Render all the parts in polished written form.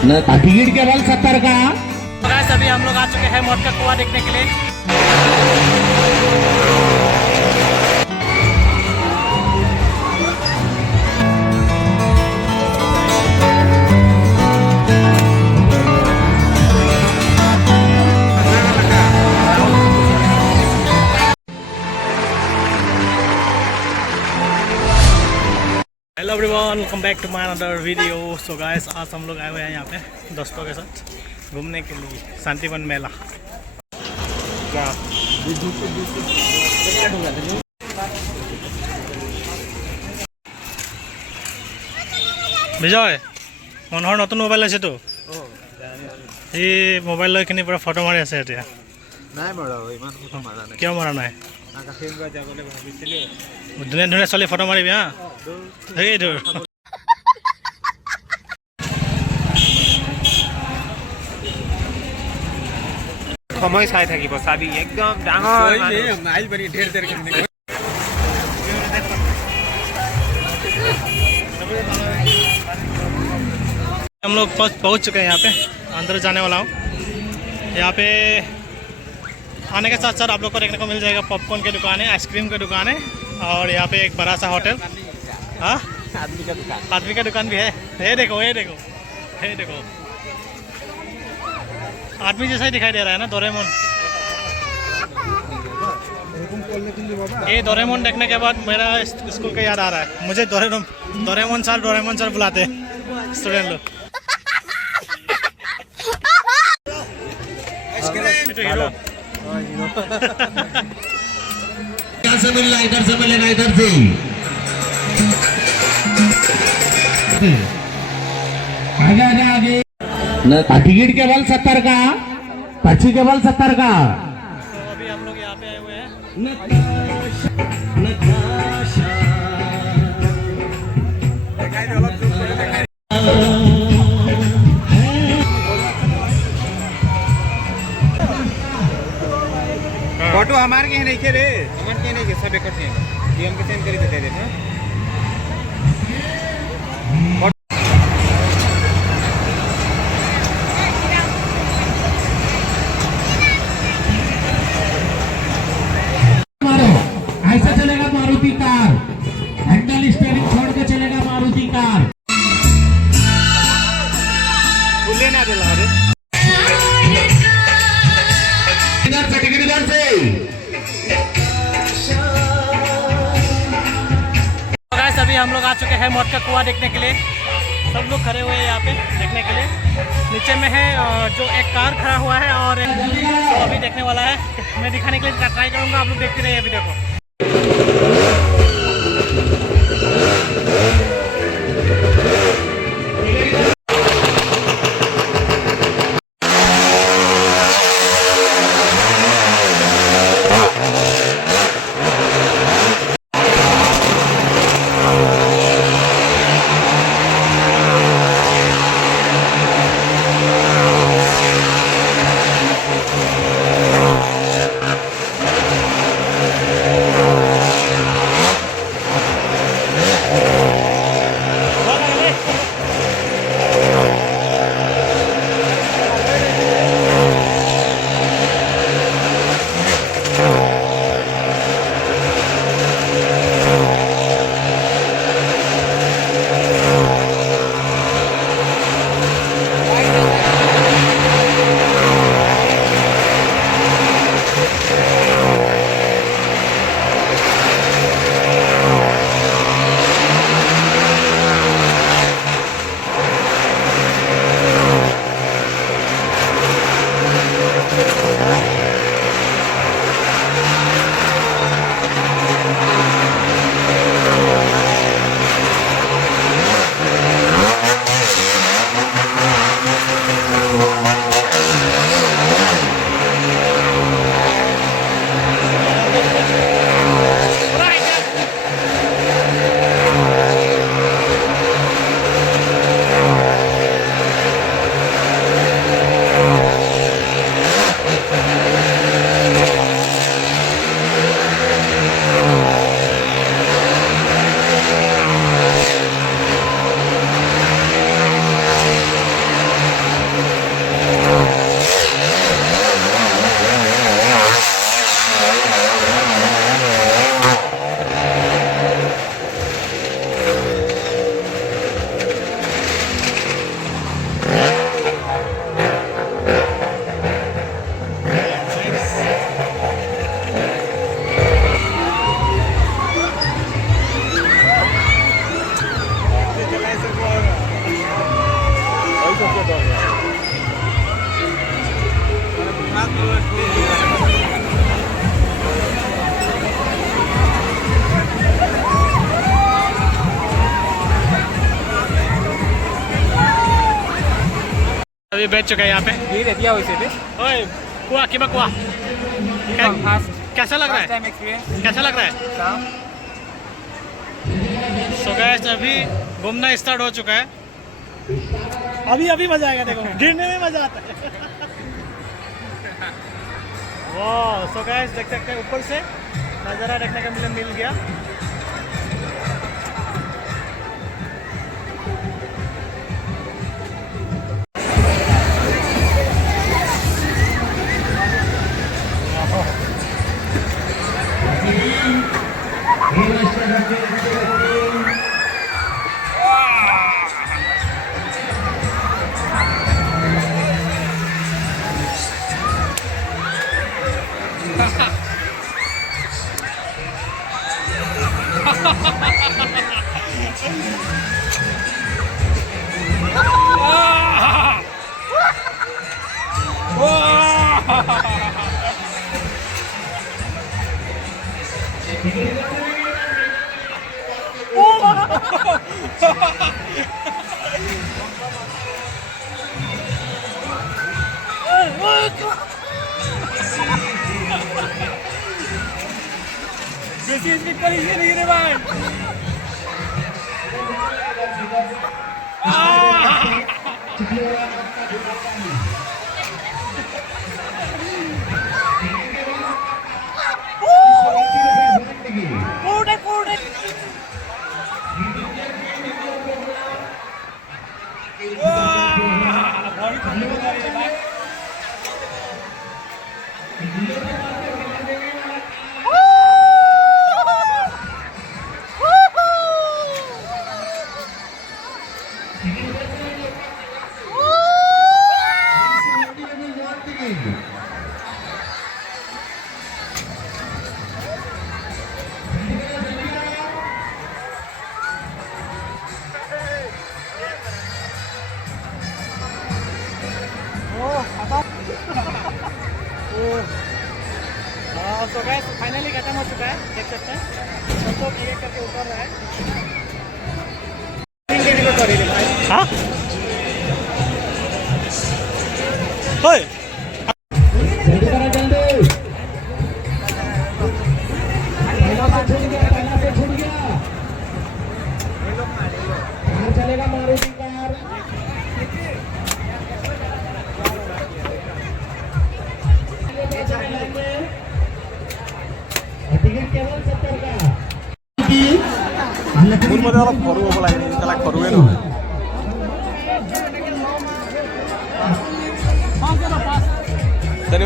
Ticket केवल 70 का। अभी हम लोग आ चुके हैं मौत का कुआं देखने के लिए। Hello everyone, welcome back to my another video. So guys, आज हम लोग आए हुए हैं यहाँ पे दोस्तों के साथ घूमने के लिए शांतिवन मेला। विजय मनोहर नतुन मोबाइल আছে তো এই মোবাইল লৈ কিনি পুৰা ফটো মাৰি আছে এতিয়া। নাই মৰা ইমান ফটো মাৰা নাই। কিয় মৰা নাই? আকাশে গৈ যাবলৈ ভাবিছিলো। ধুনীয়া ধুনীয়া ছোৱালী ফটো মাৰিবি হা। সেই ধৰ সময় চাই থাকিব চাবি একদম ডাঙৰ মাইল বানি ঢেৰ ঢেৰ करने। हम लोग पहुंच चुके हैं यहाँ पे। अंदर जाने वाला हूँ। यहाँ पे आने के साथ साथ आप लोग को देखने को मिल जाएगा पॉपकॉर्न की दुकान है, आइसक्रीम की दुकान है और यहाँ पे एक बड़ा सा होटल। हाँ, आदमी का दुकान भी है। ये देखो ये देखो ये देखो, आदमी जैसा ही दिखाई दे रहा है ना, डोरेमोन। ये डोरेमोन देखने के बाद मेरा स्कूल का याद आ रहा है। मुझे डोरेमोन सर बुलाते हैं स्टूडेंट लोग। से मिलना, इधर से मिलेगा, इधर से आगे आगे आगे। टिकट केवल 70 का, पर्ची केवल 70 का। तो अभी हम लोग यहाँ पे आए हुए हैं। फोटो हमार के नहीं के रे, हमार के नहीं के सब इकट्ठे हैं। ये हमके सेंड करी तो दे देते हैं। ऐसा चलेगा मारुति कार, हैंडल स्टीयरिंग छोड़ के चलेगा मारुति कार। खुले ना दिला रे। इधर से टिकट इधर से। गाइस, अभी हम लोग आ चुके हैं मौत का कुआं देखने के लिए। सब लोग खड़े हुए हैं यहाँ पे देखने के लिए। नीचे में है जो एक कार खड़ा हुआ है और तो अभी देखने वाला है। मैं दिखाने के लिए ट्राई करूँगा, आप लोग देखते रहिए वीडियो को। अभी बैठ चुके हैं यहाँ पे। ये रहती है वैसे भी ओए कुआ किमा कुआ फर्स्ट कैसा लग रहा है? टाइम एक्सपीरियंस कैसा लग रहा है? सो गाइस अभी घूमना स्टार्ट हो चुका है। अभी मजा आएगा, देखो गिरने में मजा आता है। वाह सो गाइस देख सकते हैं ऊपर से नज़ारा देखने का मिल गया। बेसी स्पीड पर इसे नहीं रे भाई। तो गैस फाइनली खत्म हो चुका है, देख सकते हैं सब तो एक एक करके उतर रहा है। हाँ ओए चलेगा मारुति कार। टिकट केवल 70 का। মোৰ মতে অলপ সৰু হ'ব লাগে, ইনশাল্লাহ সৰুৱে নহয়। चल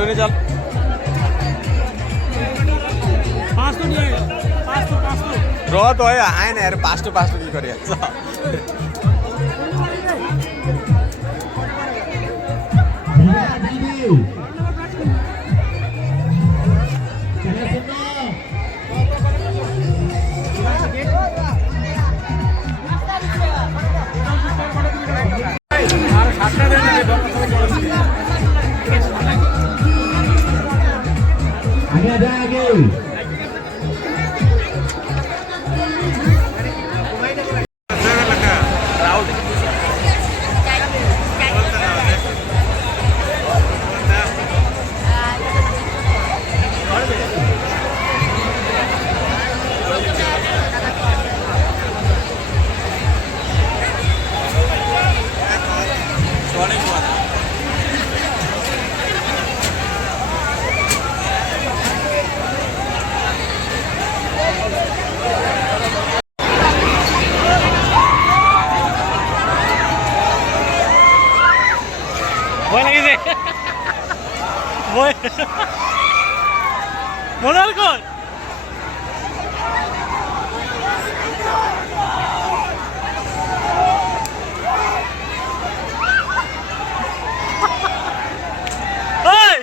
रह तो है आए ना यार, पास तो की करिए। आगे voy lagi sih. Voy. Modal kon. Hei.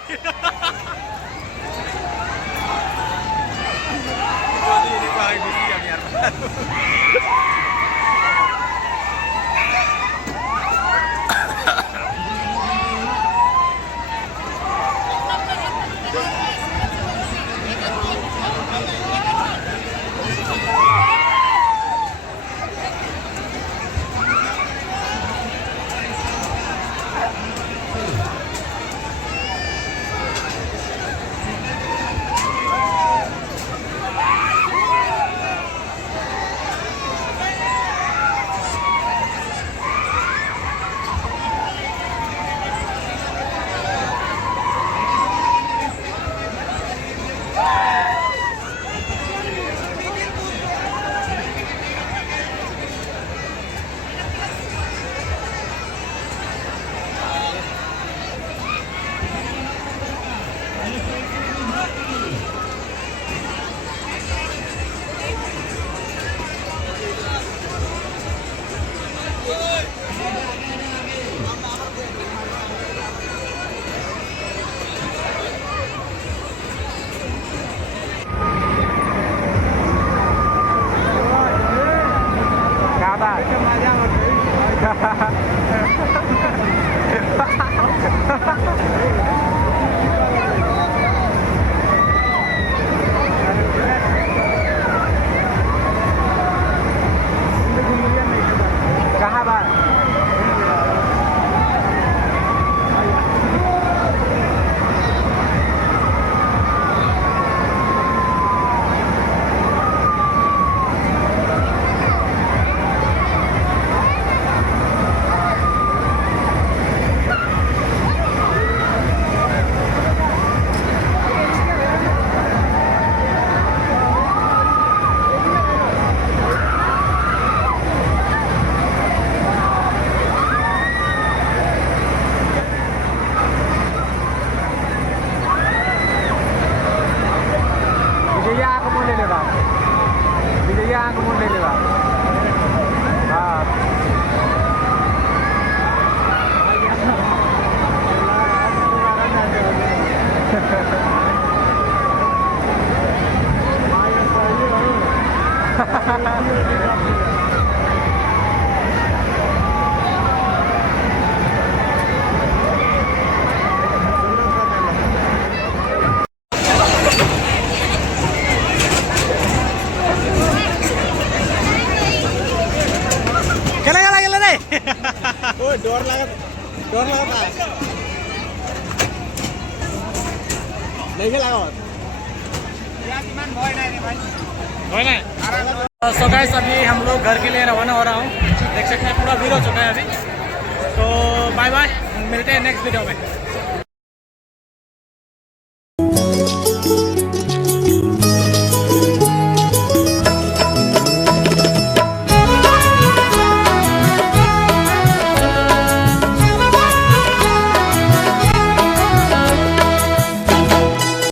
गेला गेला गेला नाही ओ डोर लगा नहीं लगा हो ना। सो गाइस अभी हम लोग घर के लिए रवाना हो रहा हूँ, देख सकते हैं पूरा भीड़ हो चुका है अभी। तो बाय बाय, मिलते हैं नेक्स्ट वीडियो में।